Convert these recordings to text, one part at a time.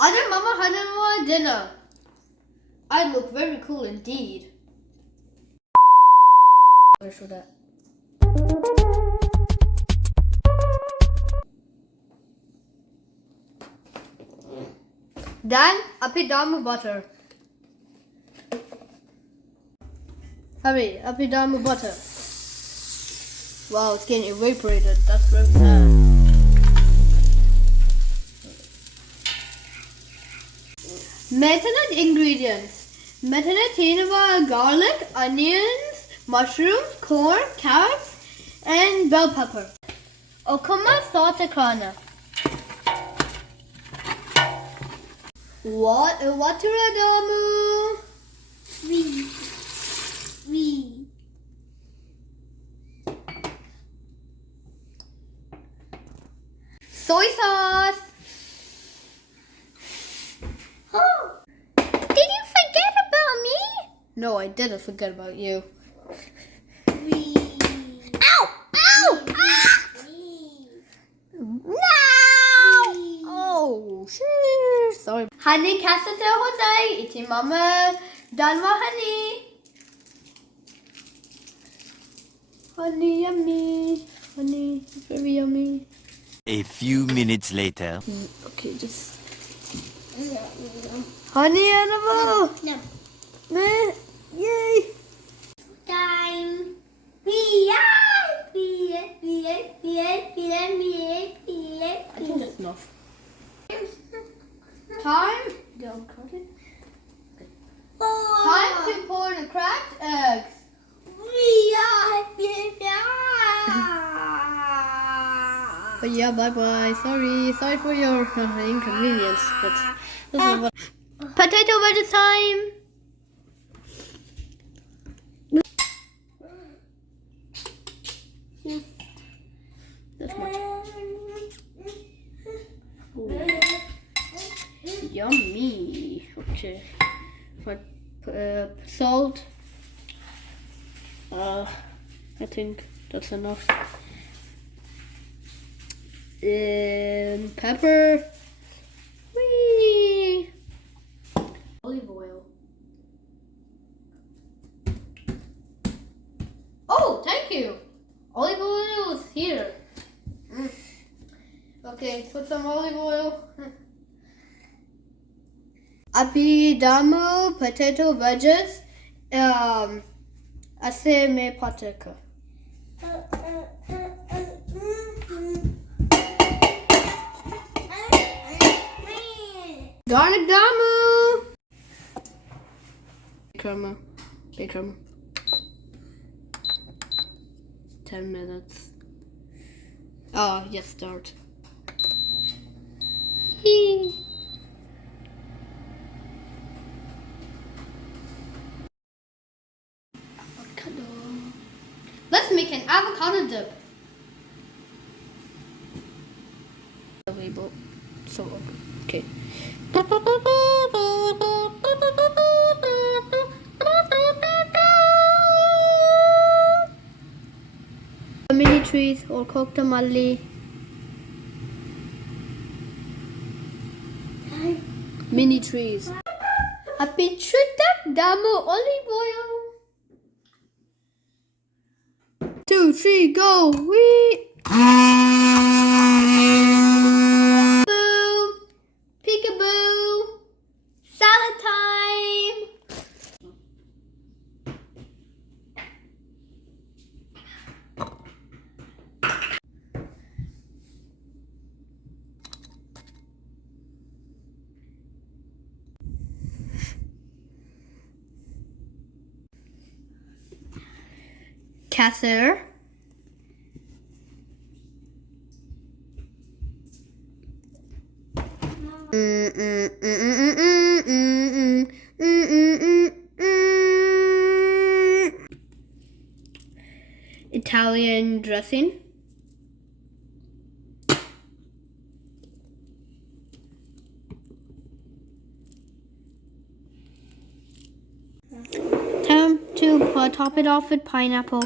Adam Mama had dinner. I look very cool indeed. I'll show that. Then I put down my butter. Hurry, I put down my butter. Wow, it's getting evaporated. That's very sad. Maintenance ingredients. Maintenance garlic, onions, mushrooms, corn, carrots, and bell pepper. Okuma saltakana. What Adamu? We. Soy sauce. Oh, did you forget about me? No, I didn't forget about you. We. Ow! Ow! Ah! No! Oh, shit. Sorry. Honey kasata hodai. Iti mama dalma honey. Honey yummy. Honey, it's very yummy. A few minutes later. Okay, just honey animal. No. Yay! Time. We are. I think that's enough. Time. Don't cut it. Time to pour the cracked eggs. But yeah, bye bye. Sorry for your inconvenience. But this is what. Potato veggie time. This much. Ooh. Yummy. Okay. Salt. I think that's enough. Pepper. Whee! Olive oil. Oh, thank you. Olive oil is here. Okay, put some olive oil. Abidamu potato wedges. Ase me pateka. Garlic damu. Big crumble. 10 minutes. Oh, yes, start. Avocado. Let's make an avocado dip. So okay. Mini trees or cooked malli. Mini trees. Happy treat damu olive oil. 2, 3, go! Wee! Boo! Peekaboo! Salad time! Casser. Italian dressing. Time to top it off with pineapple.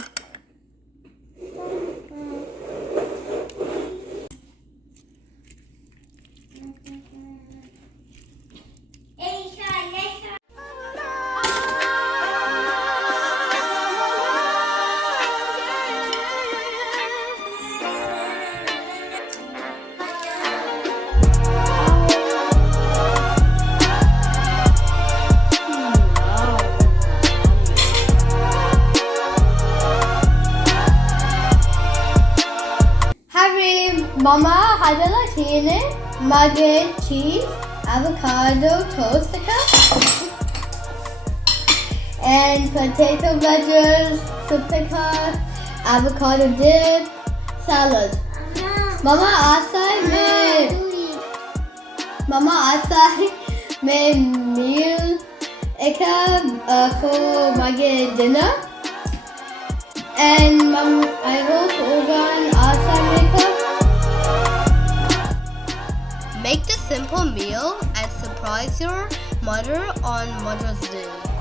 peanut, margarine, cheese, avocado toast and potato wedges, avocado dip, salad. Mama outside made meal for my dinner. And Mom, I hope Ogan outside make this simple meal and surprise your mother on Mother's Day.